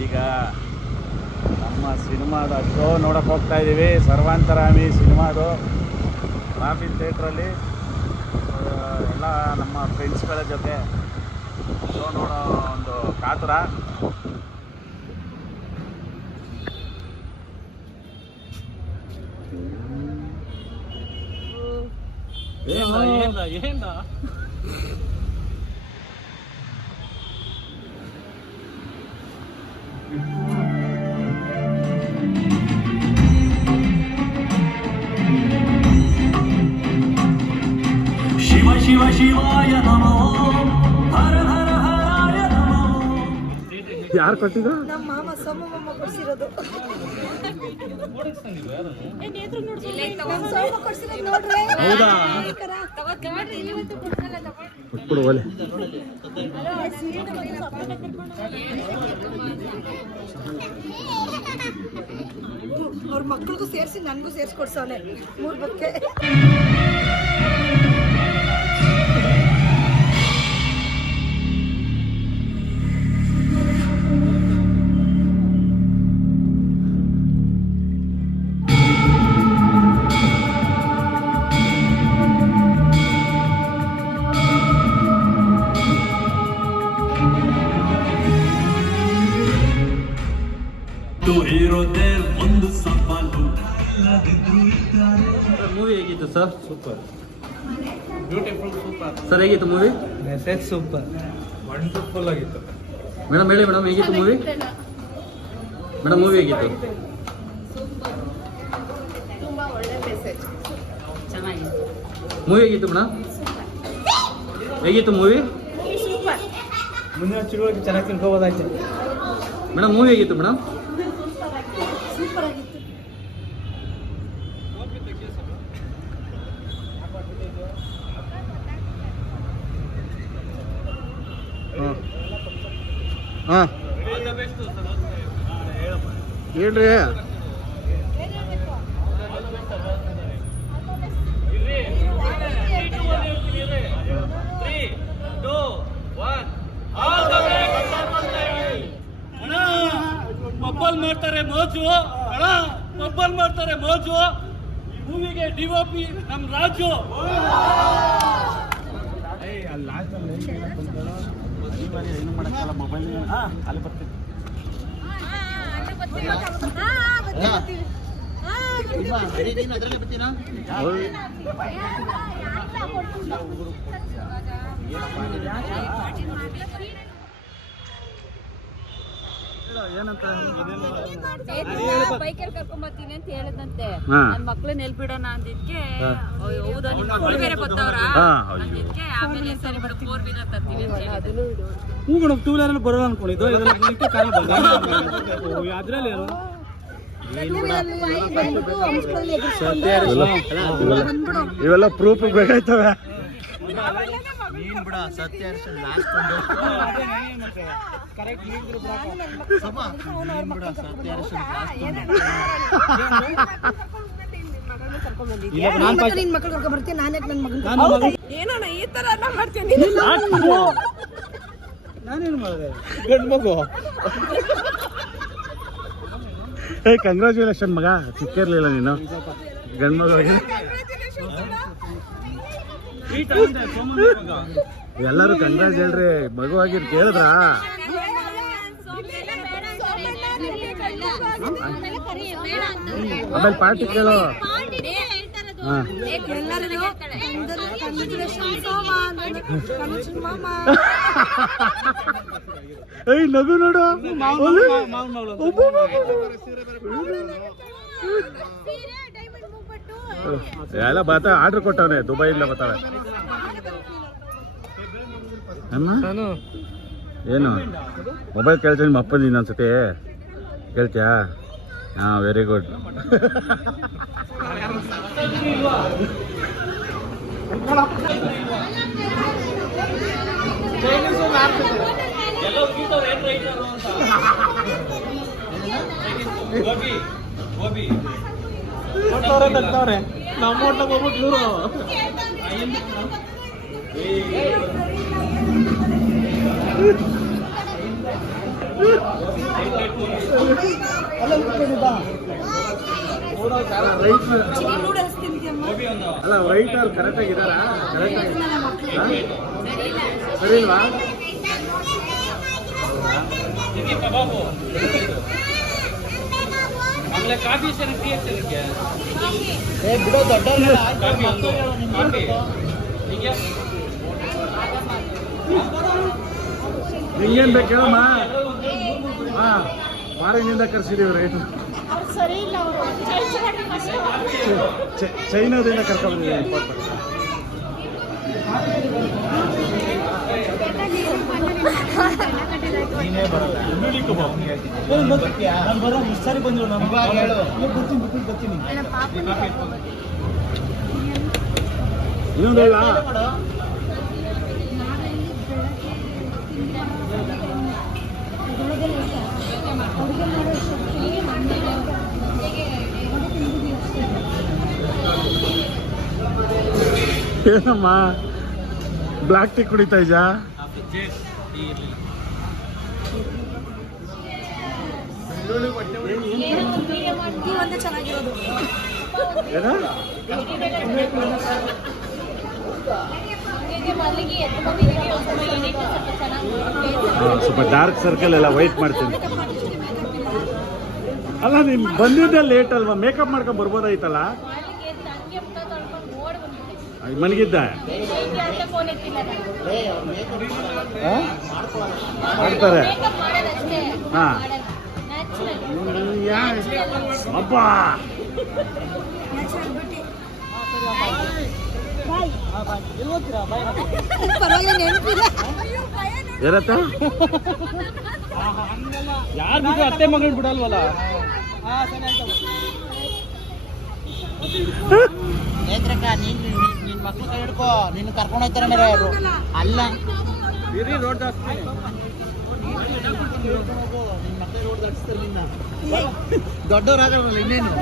ಈಗ ನಮ್ಮ ಸಿನಿಮಾದ ಶೋ ನೋಡೋಕೆ ಹೋಗ್ತಾ ಇದ್ದೀವಿ. ಸರ್ವಾಂತರಾಮಿ ಸಿನಿಮಾದು ರಾಫಿ ಥಿಯೇಟ್ರಲ್ಲಿ ಎಲ್ಲ ನಮ್ಮ ಫ್ರೆಂಡ್ಸ್ಗಳ ಜೊತೆ ಶೋ ನೋಡೋ ಒಂದು ಕಾತುರ. ಏನ ಶಿವ ಶಿವ ಶಿವಾಯ ನಮೋ ಹರ ಹರ ಹರಾಯ ನಮೋ. ಯಾರು ಕೊಟ್ಟಿದ್ದು? ನಮ್ಮ ಮಾಮ ಸೋಮ ಮಾಮ ಕೊಡ್ಸಿರೋದು. ಹೌದಾ? ಕೊಟ್ಬಿಡು ಒಲೆ. ಅವ್ರ ಮಕ್ಳಿಗೂ ಸೇರಿಸಿ ನನಗೂ ಸೇರಿಸ್ಕೊಡ್ಸವನೆ 3 ಬಕ್ಕೆ. ಇರೋದೇ ಒಂದು ಸವಾಲು. ಮೂವಿ ಹೇಗಿತ್ತು sir? Super, beautiful, super sir ಹೇಗಿತ್ತು ಮೂವಿ? ಮೆಸೇಜ್ ಸೂಪರ್, ವಂಡರ್ಫುಲ್ ಆಗಿತ್ತು. ಮೇಡಮ್ ಹೇಳಿ ಮೇಡಮ್ ಹೇಗಿತ್ತು ಮೂವಿ? ಮೇಡಮ್ ಮೂವಿ ಹೇಗಿತ್ತು? ತುಂಬಾ ಒಳ್ಳೆ ಮೆಸೇಜ್, ಚೆನ್ನಾಗಿದೆ. ಮೂವಿ ಹೇಗಿತ್ತು ಮೇಡಮ್? ಹೇಗಿತ್ತು ಮೂವಿ? ಸೂಪರ್. ಮುಂದಿನ ತಿಳುವಳಿಕೆ ಚೆನ್ನಾಗಿ ತಿಳ್ಕೊಬೋದಾಯ್ತು. ಮೇಡಮ್ ಮೂವಿ ಹೇಗಿತ್ತು ಮೇಡಮ್? ಸೂಪರ್ ಆಗಿತ್ತು. ಹಾಂ ಹೇಳ್ರಿ. ಮೊಬೈಲ್ ಮಾಡ್ತಾರೆ ಮೋಜು ಅಣ್ಣ, ಮೊಬೈಲ್ ಮಾಡ್ತಾರೆ ಮೋಜು. ಮೂವಿಗೆ ಡಿಒಪಿ ನಮ್ಮ ರಾಜು. ಏನು ಮಾಡಕ್ಕಲ್ಲ, ಮೊಬೈಲ್ ಅಲ್ಲಿ ಬರ್ತೀನಿ. ಏನಂತ ಬೈಕಲ್ಲಿ ಕರ್ಕೊಂಡ್ ಬರ್ತೀನಿ ಅಂತ ಹೇಳಿದಂತೆ. ಹಾ. ನನ್ ಮಕ್ಳನ್ನ ಎಲ್ಬಿಡೋಣ ಅಂದಿದ್ಕೆ ಹೌದಾ ನಿಮ್ ಮಕ್ಳು ಬೇರೆ ಬರ್ತಾವ್ರ ಹಾ, ಅಂದಿದ್ಕೆ ಆಮೇಲೆ ಸರಿ ಬಿಡು 4 ವೀಲರ್ ತರ್ತೀನಿ ಅಂತ ಹೇಳಿದ್ರು. ಹೂ ಮೇಡಮ್, 2 ವೀಲರ್ ಬರೋಲ್ಲ ಅನ್ಕೊಂಡಿದ್ದು. ಅದ್ರಲ್ಲಿ ಇವೆಲ್ಲ ಪ್ರೂಫ್ ಬೇಕಾಯ್ತವೆ. ನಿನ್ ಮಕ್ಳು ಕರ್ಕೊಂಡ್ ಬರ್ತೀನಿ, ನಾನೇ ನನ್ನ ಮಗನ ಏನಣ್ಣ ಈ ತರ ಎಲ್ಲ ಮಾಡ್ತೀನಿ. ನಾನೇನು ಮಾಡಿದೆ? ಗಂಡು ಮಗು. ಕಂಗ್ರ್ಯಾಚುಲೇಷನ್ ಮಗ, ಸಿಕ್ಕಿರ್ಲಿಲ್ಲ ನೀನು ಗಂಡು ಮಗುವಿಗೆ. ಎಲ್ಲರೂ ಕಂಗ್ರಾಜ್ ಹೇಳ್ರಿ. ಮಗು ಆಗಿರ್ ಕೇಳಿದ್ರಾ? ಆಮೇಲೆ ಪಾರ್ಟಿ ಕೇಳು. ಏಯ್ ನಗು ನೋಡು. ಎಲ್ಲ ಬರ್ತಾವೆ, ಆರ್ಡರ್ ಕೊಟ್ಟವನೆ, ದುಬೈಯಿಂದ ಬರ್ತಾವೆ. ಏನು ಮೊಬೈಲ್ ಕೇಳ್ತೀನಿ ನಿಮ್ಮ ಅಪ್ಪನ ಇನ್ನೊಂದ್ಸತಿ ಕೇಳ್ತೀಯಾ? ಹಾಂ, ವೆರಿ ಗುಡ್. ನಮ್ಮ ಹೋಟ್ಲಾಗ ಹೋಗ್ಬಿಟ್ಟು ನೂಡಲ್ಸ್ ತಿಂತೀಯಮ್ಮ ಅಲ್ಲ ವೈಟ್ ಅವ್ರು ಕರೆಕ್ಟಾಗಿ ಇದ್ದಾರಾ ಕರೆಕ್ಟಾಗಿ ಸರಿ ಇಲ್ವಾ ಕಬಾಬು ಆಮೇಲೆ ಕಾಫಿ ಸರಿ ಟೀ ಹಚ್ಚಲಿಕ್ಕೆ ಕಾಫಿ ಒಂದು ಕಾಫಿ ಹೀಗೆ ನಿಂಗೇನು ಬೇಕು ಹೇಳಮ್ಮ ಹಾಂ ಫಾರಿನಿಂದ ಕರ್ಸಿದೀವಿ ರೈಟ್ ಚೈನಾದಿಂದ ಕರ್ಕೊಂಡ್ಬಂದಿದ್ದೀವಿ ನೀನೇ ಬರಲ್ಲ ನಾನು ಬರೋ ಇಷ್ಟು ಸಾರಿ ಬಂದಿರೋ ನಾನು ಬರ್ತೀನಿ ಇನ್ನೊಂದು ಹೇಳ ಏನಮ್ಮ ಬ್ಲ್ಯಾಕ್ ಟೀ ಕುಡಿತಾ ಇದ್ಯಾ ಟೀ ಒಂದೇ ಚೆನ್ನಾಗಿರೋದು ಏನ ಸ್ವಲ್ಪ ಡಾರ್ಕ್ ಸರ್ಕಲ್ ಎಲ್ಲ ವೈಟ್ ಮಾಡ್ತೀನಿ ಅಲ್ಲ ನೀನು ಬಂದಿದ್ದೆ ಲೇಟ್ ಅಲ್ವಾ ಮೇಕಪ್ ಮಾಡ್ಕೊಂಡು ಬರ್ಬೋದಾಯ್ತಲ್ಲ ಮಲಗಿದ್ದ ಮಾಡ್ತಾರೆ ಹಾಂ ಅಬ್ಬ ಏನತ್ತ ಯಾರು ಬಿಟ್ಟು ಅತ್ತೆ ಮಗಳು ಬಿಡಲ್ವಲ್ಲ ನೇತ್ರಕ್ಕ ನಿನ್ ಮಕ್ಳು ಕೈ ಹಿಡ್ಕೋ ನಿನ್ನ ಕರ್ಕೊಂಡು ಹೋಗ್ತಾರೆ ಮೇರೆ ಅವರು ಅಲ್ಲ ಇರಿ ರೋಡ್ ಜಾಸ್ತಿ ನಿನ್ ಮಕ್ಳು ರೋಡ್ ದಾಟಿಸ್ತಾರೆ ನಿನ್ನ ದೊಡ್ಡವ್ರಾಗಲ್ಲ ಇನ್ನೇನು